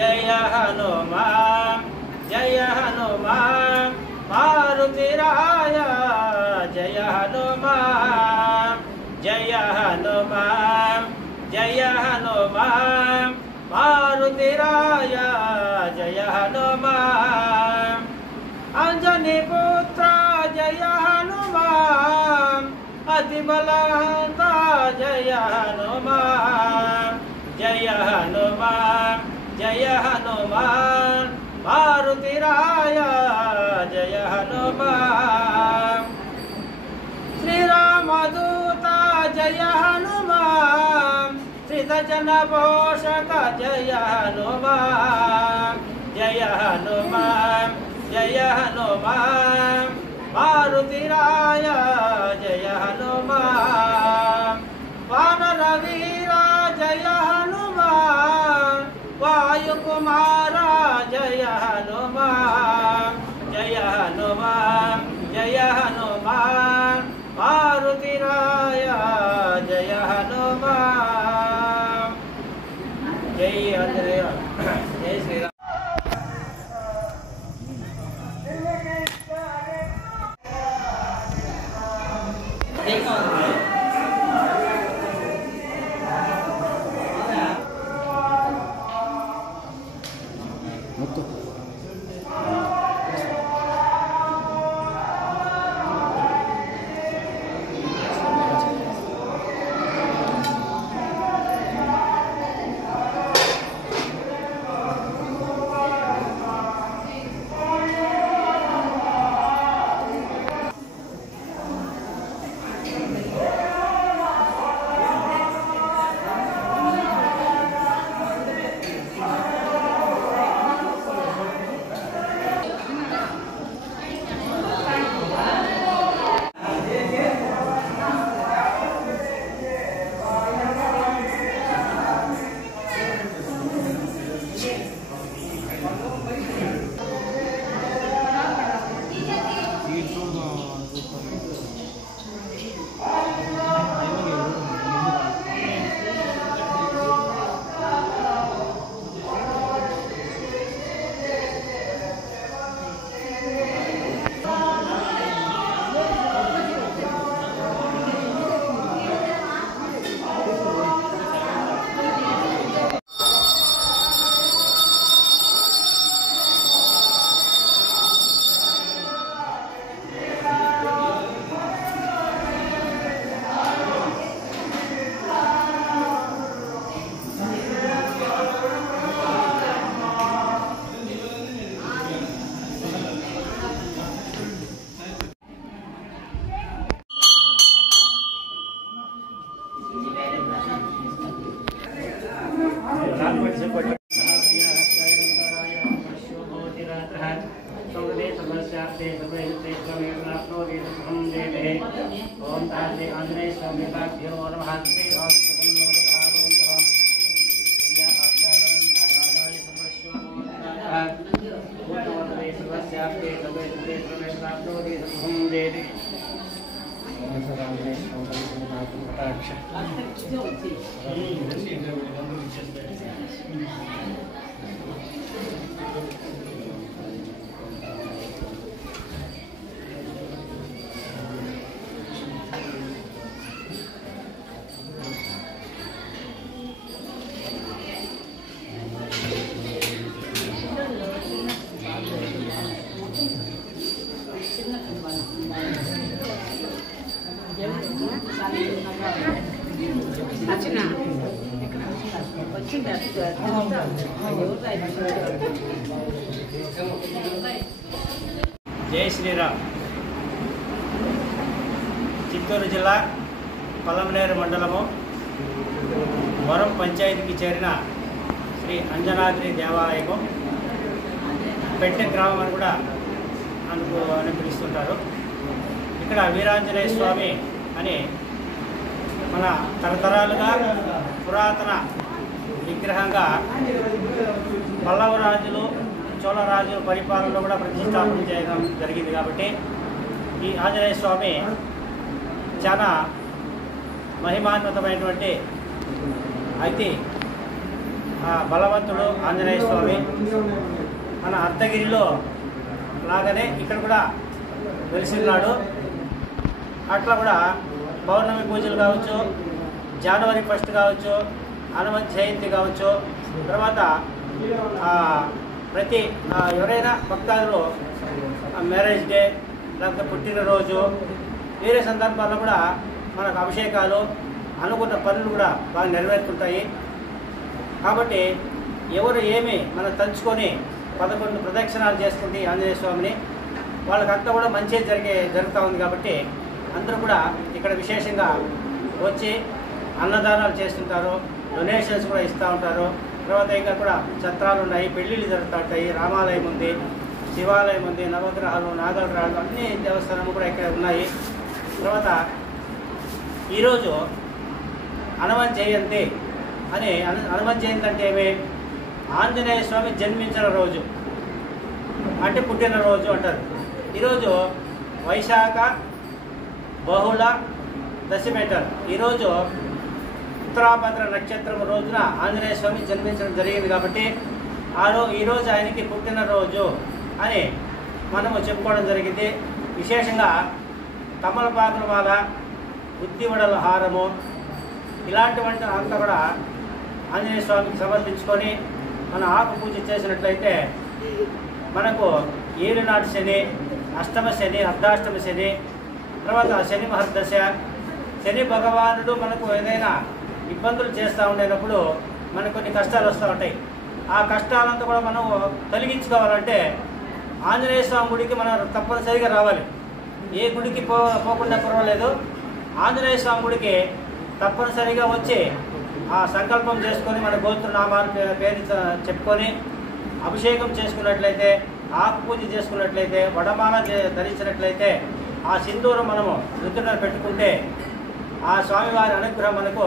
జయ హనుమాన్ జయ హనుమాన్ మారుతిరాయ జయ హనుమాన్ జయ హనుమాన్ జయ హనుమాన్ మారుతిరాయ జయ హనుమాన్ అంజనీ పుత్ర జయ హనుమాన్ అతి బలవంత జయ హనుమాన్ జయ హనుమాన్ జయ హనుమాన్ మారుతిరాయ జయ హనుమాన్ శ్రీరామదూత జయ హనుమాన్ శ్రీతజన పోషక జయ హనుమాన్ జయ హనుమాన్ జయ హనుమాన్ మారుతిరాయ జయ హనుమాన్ వానర వీర జయ హనుమాన్ వాయుకుమార జయ హనుమాన్ జయ హనుమాన్ జయ హనుమాన్ మారుతిరాయ జయ హనుమాన్ జై ఆంజనేయ జై శ్రీరామ్ జై శ్రీరామ్. చిత్తూరు జిల్లా పలమనేరు మండలము వరం పంచాయతీకి చేరిన శ్రీ అంజనాద్రి దేవాలయము పెట్టె గ్రామం అని కూడా అని పిలుస్తుంటారు. ఇక్కడ వీరాంజనేయ స్వామి అని మన తరతరాలుగా పురాతన విగ్రహంగా పల్లవ రాజులు చోళ రాజుల పరిపాలనలో కూడా ప్రతిష్టాపన చేయడం జరిగింది. కాబట్టి ఈ ఆంజనేయ స్వామి చాలా మహిమాన్వితమైనటువంటి అతి బలవంతుడు ఆంజనేయ స్వామి. మన అర్ధగిరిలో లాగానే ఇక్కడ కూడా వెలిసిన్నాడు. అట్లా కూడా పౌర్ణమి పూజలు కావచ్చు, జనవరి 1 కావచ్చు, హనుమంత్ జయంతి కావచ్చు, తర్వాత ప్రతి ఎవరైనా భక్తాదులు మ్యారేజ్ డే లేకపోతే పుట్టినరోజు వేరే సందర్భాల్లో కూడా మనకు అభిషేకాలు అనుకున్న పనులు కూడా బాగా నెరవేరుతుంటాయి. కాబట్టి ఎవరు ఏమి మనం తలుచుకొని 11 ప్రదక్షిణాలు చేసుకుంటే ఆంజనేయ స్వామిని వాళ్ళకంతా కూడా మంచి జరుగుతూ ఉంది. కాబట్టి అందరూ కూడా ఇక్కడ విశేషంగా వచ్చి అన్నదానాలు చేస్తుంటారు, డొనేషన్స్ కూడా ఇస్తూ ఉంటారు. తర్వాత ఇంకా కూడా ఛత్రాలు ఉన్నాయి, పెళ్ళిళ్ళు జరుగుతూ ఉంటాయి, రామాలయం ఉంది, శివాలయం ఉంది, నవగ్రహాలు, నాగగ్రహాలు అన్ని దేవస్థానాలు కూడా ఇక్కడ ఉన్నాయి. తర్వాత ఈరోజు హనుమంత్ జయంతి అని, హనుమంత్ జయంతి అంటే ఏమి? ఆంజనేయ స్వామి జన్మించిన రోజు అంటే పుట్టినరోజు అంటారు. ఈరోజు వైశాఖ బహుళ దశమి అంటారు. ఈరోజు ఉత్తరాభద్ర నక్షత్రం రోజున ఆంజనేయ స్వామి జన్మించడం జరిగింది. కాబట్టి ఈరోజు ఆయనకి పుట్టినరోజు అని మనము చెప్పుకోవడం జరిగింది. విశేషంగా తమలపాకుల మాల, ఉద్దివడల హారము ఇలాంటివంటి అంతా కూడా ఆంజనేయ స్వామికి సమర్పించుకొని మన ఆకు పూజ చేసినట్లయితే మనకు ఏలినాటి శని, అష్టమ శని, అర్ధాష్టమ శని, తర్వాత శని మహర్దశ, శని భగవానుడు మనకు ఏదైనా ఇబ్బందులు చేస్తూ ఉండేటప్పుడు మనకు కొన్ని కష్టాలు వస్తూ ఉంటాయి. ఆ కష్టాలంతా కూడా మనం తొలగించుకోవాలంటే ఆంజనేయ స్వామి గుడికి మనం తప్పనిసరిగా రావాలి. ఏ గుడికి పోకుండా పర్వాలేదు, ఆంజనేయ స్వామి గుడికి తప్పనిసరిగా వచ్చి ఆ సంకల్పం చేసుకొని మన గోత్రనామాలు పేరు చెప్పుకొని అభిషేకం చేసుకున్నట్లయితే, ఆకు పూజ చేసుకున్నట్లయితే, వడమాల ధరించినట్లయితే, ఆ సింధూరం మనము నుదుట పెట్టుకుంటే ఆ స్వామివారి అనుగ్రహం మనకు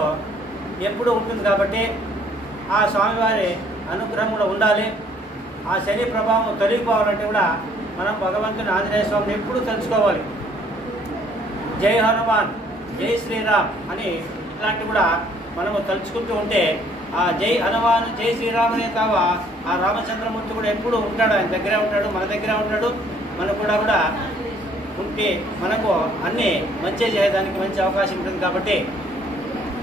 ఎప్పుడూ ఉంటుంది. కాబట్టి ఆ స్వామివారి అనుగ్రహం కూడా ఉండాలి. ఆ శని ప్రభావం తొలగిపోవాలంటే కూడా మనం భగవంతుని ఆంజనేయ స్వామిని ఎప్పుడూ తెలుసుకోవాలి. జై హనుమాన్, జై శ్రీరామ్ అని ఇట్లాంటివి కూడా మనము తలుచుకుంటూ ఉంటే ఆ జై హనుమాన్, జై శ్రీరామ్ అనే తావ ఆ రామచంద్రమూర్తి కూడా ఎప్పుడు ఉంటాడు, ఆయన దగ్గరే ఉంటాడు, మన దగ్గరే ఉంటాడు. మనకు కూడా ఉంటే మనకు అన్నీ మంచి చేయడానికి మంచి అవకాశం ఉంటుంది. కాబట్టి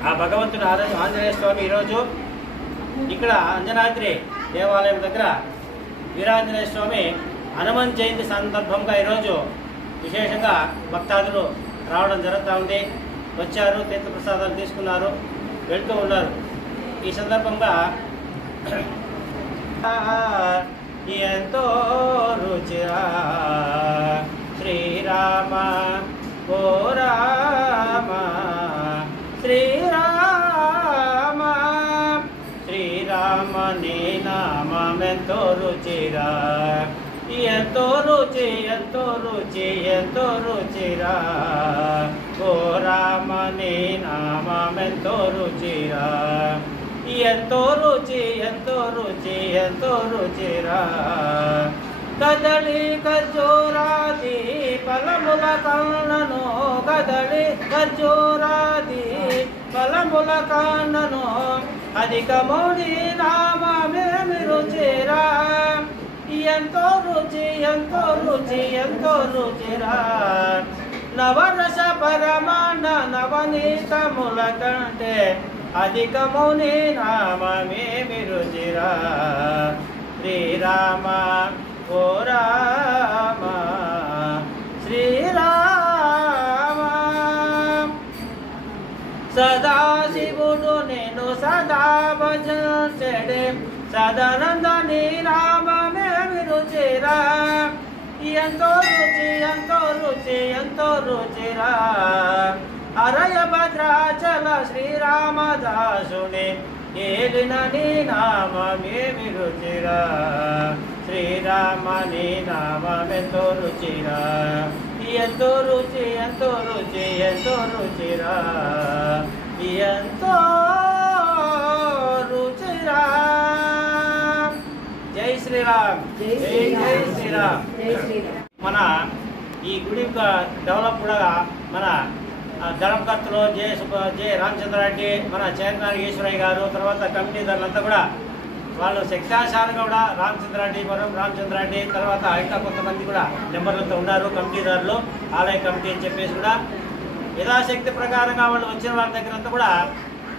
ఆ భగవంతుని ఆంజనేయ స్వామి ఈరోజు ఇక్కడ అంజనాద్రి దేవాలయం దగ్గర వీరాంజనేయ స్వామి హనుమంత్ జయంతి సందర్భంగా ఈరోజు విశేషంగా భక్తాదులు రావడం జరుగుతూ ఉంది. వచ్చారు, తీర్థప్రసాదాలు తీసుకున్నారు, వెళ్తూ ఉన్నారు. ఈ సందర్భంగా ఎంతో రుచిరా శ్రీరామ ఓ రామ, శ్రీరామ శ్రీరామ నీ నామెంతో రుచిరా, ఎంతో రుచి ఎంతో రుచి ఎంతో రుచిరా, ఓ రామ నీ నామెంతో రుచిరా, ఎంతో రుచి ఎంతో రుచి ఎంతో రుచిరా. కదలి ఖర్జూరాది ఫలముల కన్నను, కదలి ఖర్జూరాది ఫలముల కన్నను, అధికముని నామమేమి రుచిరా, ఎంతో రుచి ఎంతో రుచి ఎంతో రుచిరా. నవరస పరమాణ నవనీతముల కంటే అధికముని నామమేమి రుచిరా, శ్రీరామ ఓ రామ, శ్రీరామ. సదాశివుడు నేను సదా భజించెడే, సదానంద నీ నామమేమి రుచిరా, ఎంతో రుచి ఎంతో రుచి ఎంతో రుచిరా. అరయ భద్రాచల శ్రీరామదాసుని ఏలిన నీ నామమేమి రుచిరా, శ్రీరామ నీ నామెంతో రుచిరా, ఎంతో రుచి ఎంతో రుచి ఎంతో రుచిరా, ఎంతో రుచిరా. జై శ్రీరామ్, జై జై శ్రీరామ్. మన ఈ గుడి డెవలప్ కూడా మన ధర్మకర్తలు జే రామచంద్రారెడ్డి, మన చైర్మన్ ఈశ్వరయ్య గారు, తర్వాత కమిటీదారులంతా కూడా వాళ్ళు శక్తానుసారంగా కూడా రామచంద్రారెడ్డి తర్వాత ఇంకా కొంతమంది కూడా నెంబర్లతో ఉన్నారు, కమిటీదారులు, ఆలయ కమిటీ అని చెప్పేసి కూడా యథాశక్తి ప్రకారంగా వాళ్ళు వచ్చిన వాళ్ళ దగ్గర అంతా కూడా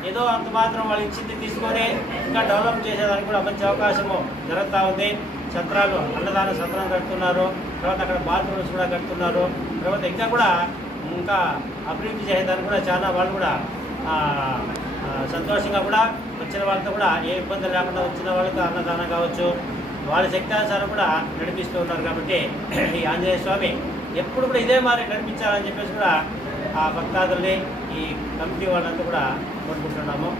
ఏదో అంత మాత్రం వాళ్ళు ఇచ్చింది తీసుకొని ఇంకా డెవలప్ చేసేదానికి కూడా మంచి అవకాశము జరుగుతూ ఉంది. సత్రాలు, అన్నదాన సత్రం కడుతున్నారు, తర్వాత అక్కడ బాత్రూమ్స్ కూడా కడుతున్నారు, తర్వాత ఇంకా కూడా ఇంకా అభివృద్ధి చేసేదానికి కూడా చాలా వాళ్ళు కూడా సంతోషంగా కూడా వచ్చిన వాళ్ళతో కూడా ఏ ఇబ్బందులు లేకుండా వచ్చిన వాళ్ళకి అన్నదానం కావచ్చు వాళ్ళ శక్తానుసారం కూడా నడిపిస్తూ ఉన్నారు. కాబట్టి ఈ ఆంజనేయ స్వామి ఎప్పుడు కూడా ఇదే మరి నడిపించాలని చెప్పేసి కూడా ఆ భక్తాదుల్ని ఈ కమిటీ వాళ్ళంతా కూడా కోరుకుంటున్నాము.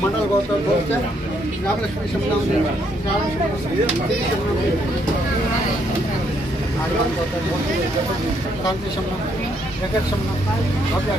मंडल गौतम रामलक्ष्मी शमनम शांति शमनम जगत शमनम भव्य